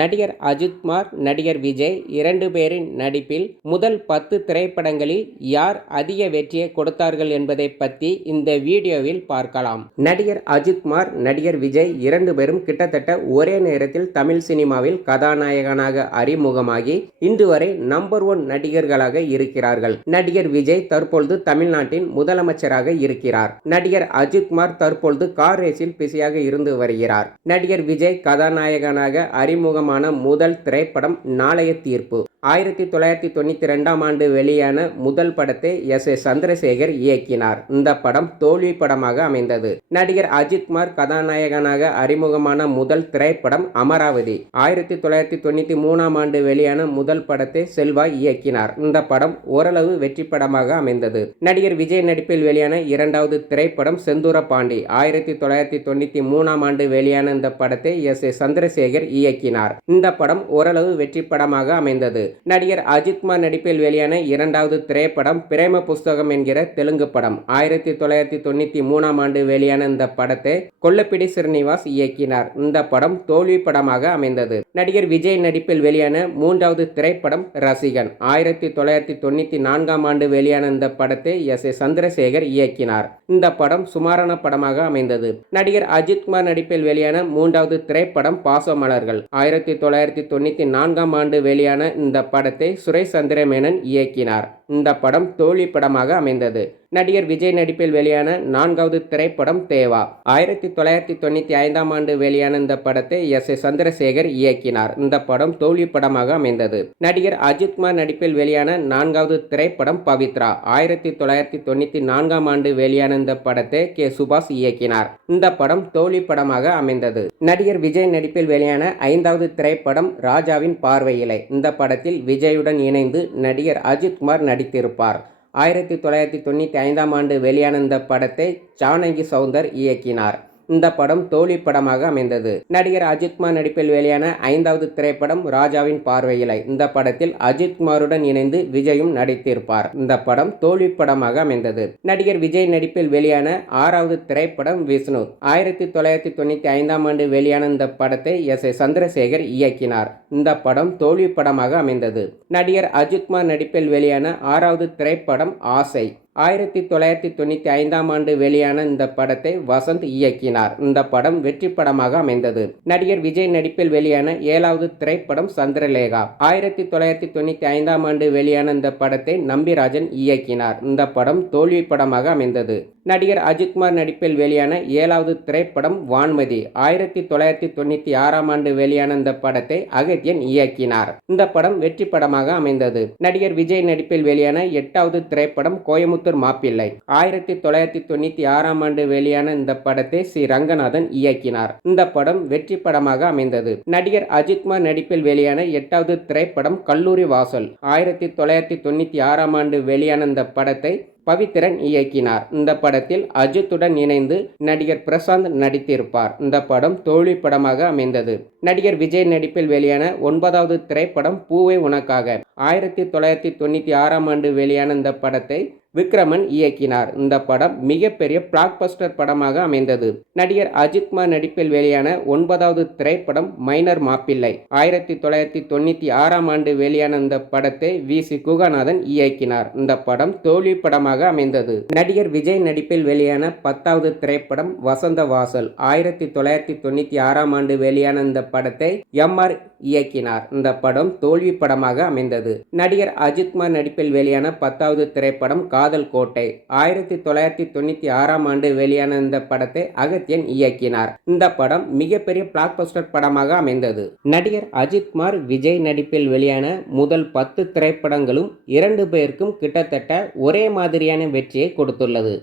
நடிகர் அஜித்குமார், நடிகர் விஜய் 2 பேரின் நடிப்பில் முதல் 10 திரைப்படங்களில் யார் அதிக வெற்றியை கொடுத்தார்கள் என்பதை பற்றி இந்த வீடியோவில் பார்க்கலாம். நடிகர் அஜித்குமார், நடிகர் விஜய் 2 பேரும் கிட்டத்தட்ட ஒரே நேரத்தில் தமிழ் சினிமாவில் கதாநாயகனாக அறிமுகமாகி இன்று வரை நம்பர் 1 நடிகர்களாக இருக்கிறார்கள். நடிகர் விஜய் தற்பொழுது தமிழ்நாட்டின் முதலமைச்சராக இருக்கிறார். நடிகர் அஜித்குமார் தற்பொழுது கார் ரேஸில் பிஸியாக இருந்து வருகிறார். நடிகர் விஜய் கதாநாயகனாக அறிமுகம் முதல் திரைப்படம் நாளைய தீர்ப்பு. 1992ஆம் ஆண்டு வெளியான முதல் படத்தை S.A. சந்திரசேகர் இயக்கினார். இந்த படம் தோல்வி படமாக அமைந்தது. நடிகர் அஜித்குமார் கதாநாயகனாக அறிமுகமான முதல் திரைப்படம் அமராவதி. 1993ஆம் ஆண்டு வெளியான முதல் படத்தை செல்வா இயக்கினார். இந்த படம் ஓரளவு வெற்றி படமாக அமைந்தது. நடிகர் விஜய் நடிப்பில் வெளியான இரண்டாவது திரைப்படம் செந்தூரபாண்டி. 1993ஆம் ஆண்டு வெளியான இந்த படத்தை S.A. சந்திரசேகர் இயக்கினார். இந்த படம் ஓரளவு வெற்றி படமாக அமைந்தது. நடிகர் அஜித்குமார் நடிப்பில் வெளியான இரண்டாவது திரைப்படம் பிரேம புஸ்தகம் என்கிற தெலுங்கு படம். 1993ஆம் ஆண்டு வெளியான இந்த படத்தை கொல்லப்பிடி ஸ்ரீனிவாஸ் இயக்கினார். இந்த படம் தோல்வி படமாக அமைந்தது. நடிகர் விஜய் நடிப்பில் வெளியான மூன்றாவது திரைப்படம் ரசிகன். 1994ஆம் ஆண்டு வெளியான இந்த படத்தை S.A. சந்திரசேகர் இயக்கினார். இந்த படம் சுமாரான படமாக அமைந்தது. நடிகர் அஜித்குமார் நடிப்பில் வெளியான மூன்றாவது திரைப்படம் பாசமலர்கள். 1994ஆம் ஆண்டு வெளியான இந்த படத்தை சுரேஷ் சந்திர மேனன் இயக்கினார். இந்த படம் தோல்வி படமாக அமைந்தது. நடிகர் விஜய் நடிப்பில் வெளியான நான்காவது திரைப்படம் தேவா. 1995ஆம் ஆண்டு வெளியான இந்த படத்தை S.A. சந்திரசேகர் இயக்கினார். இந்த படம் தோல்வி படமாக அமைந்தது. நடிகர் அஜித்குமார் நடிப்பில் வெளியான நான்காவது திரைப்படம் பவித்ரா. 1994ஆம் ஆண்டு வெளியான இந்த படத்தை K. சுபாஷ் இயக்கினார். இந்த படம் தோல்வி படமாக அமைந்தது. நடிகர் விஜய் நடிப்பில் வெளியான ஐந்தாவது திரைப்படம் ராஜாவின் பார்வையிலே. இந்த படத்தில் விஜயுடன் இணைந்து நடிகர் அஜித்குமார் நடித்திருப்பார். 1995ஆம் ஆண்டு வெளியான இந்த படத்தை ஜானகி சௌந்தர் இயக்கினார். இந்த படம் தோல்வி படமாக அமைந்தது. நடிகர் அஜித்குமார் நடிப்பில் வெளியான ஐந்தாவது திரைப்படம் ராஜாவின் பார்வையிலே. இந்த படத்தில் அஜித்குமாருடன் இணைந்து விஜயும் நடித்திருப்பார். இந்த படம் தோல்வி படமாக அமைந்தது. நடிகர் விஜய் நடிப்பில் வெளியான ஆறாவது திரைப்படம் விஷ்ணு. 1995ஆம் ஆண்டு வெளியான இந்த படத்தை S.A. சந்திரசேகர் இயக்கினார். இந்த படம் தோல்வி படமாக அமைந்தது. நடிகர் அஜித்குமார் நடிப்பில் வெளியான ஆறாவது திரைப்படம் ஆசை. 1995ஆம் ஆண்டு வெளியான இந்த படத்தை வசந்த் இயக்கினார். இந்த படம் வெற்றி படமாக அமைந்தது. நடிகர் விஜய் நடிப்பில் வெளியான ஏழாவது திரைப்படம் சந்திரலேகா. 1995ஆம் ஆண்டு வெளியான இந்த படத்தை நம்பிராஜன் இயக்கினார். இந்த படம் தோல்வி படமாக அமைந்தது. நடிகர் அஜித்குமார் நடிப்பில் வெளியான ஏழாவது திரைப்படம் வான்மதி. 1996ஆம் ஆண்டு வெளியான இந்த படத்தை அகத்தியன் இயக்கினார். இந்த படம் வெற்றி படமாக அமைந்தது. நடிகர் விஜய் நடிப்பில் வெளியான எட்டாவது திரைப்படம் கோயமுத்தூர் மாப்பிள்ளை. 1996ஆம் ஆண்டு வெளியான இந்த படத்தை சி. ரங்கநாதன் இயக்கினார். இந்த படம் வெற்றி படமாக அமைந்தது. நடிகர் அஜித்குமார் நடிப்பில் வெளியான எட்டாவது திரைப்படம் கல்லூரி வாசல். 1996ஆம் ஆண்டு வெளியான இந்த படத்தை பவித்ரன் இயக்கினார். இந்த படத்தில் அஜித்துடன் இணைந்து நடிகர் பிரசாந்த் நடித்திருப்பார். இந்த படம் தோல்வி படமாக அமைந்தது. நடிகர் விஜய் நடிப்பில் வெளியான 9வது திரைப்படம் பூவே உனக்காக. 1996ஆம் ஆண்டு வெளியான இந்த படத்தை விக்ரமன் இயக்கினார். இந்த படம் மிகப்பெரிய பிளாக்பஸ்டர் படமாக அமைந்தது. நடிகர் அஜித்குமார் நடிப்பில் வெளியான 9வது திரைப்படம் மைனர் மாப்பிள்ளை. 1996ஆம் ஆண்டு வெளியான இந்த படத்தை V.C. குகநாதன் இயக்கினார். இந்த படம் தோல்வி படமாக அமைந்தது. நடிகர் விஜய் நடிப்பில் வெளியான 10வது திரைப்படம் வசந்த வாசல். 1996ஆம் ஆண்டு வெளியான இந்த படத்தை M.R. இயக்கினார். இந்த படம் தோல்வி படமாக அமைந்தது. நடிகர் அஜித்குமார் நடிப்பில் வெளியான 10வது திரைப்படம் காதல் கோட்டை. 1996ஆம் ஆண்டு வெளியான இந்த படத்தை அகத்தியன் இயக்கினார். இந்த படம் மிகப்பெரிய பிளாக்பஸ்டர் படமாக அமைந்தது. நடிகர் அஜித்குமார், விஜய் நடிப்பில் வெளியான முதல் 10 திரைப்படங்களும் 2 பேருக்கும் கிட்டத்தட்ட ஒரே மாதிரியான வெற்றியை கொடுத்துள்ளது.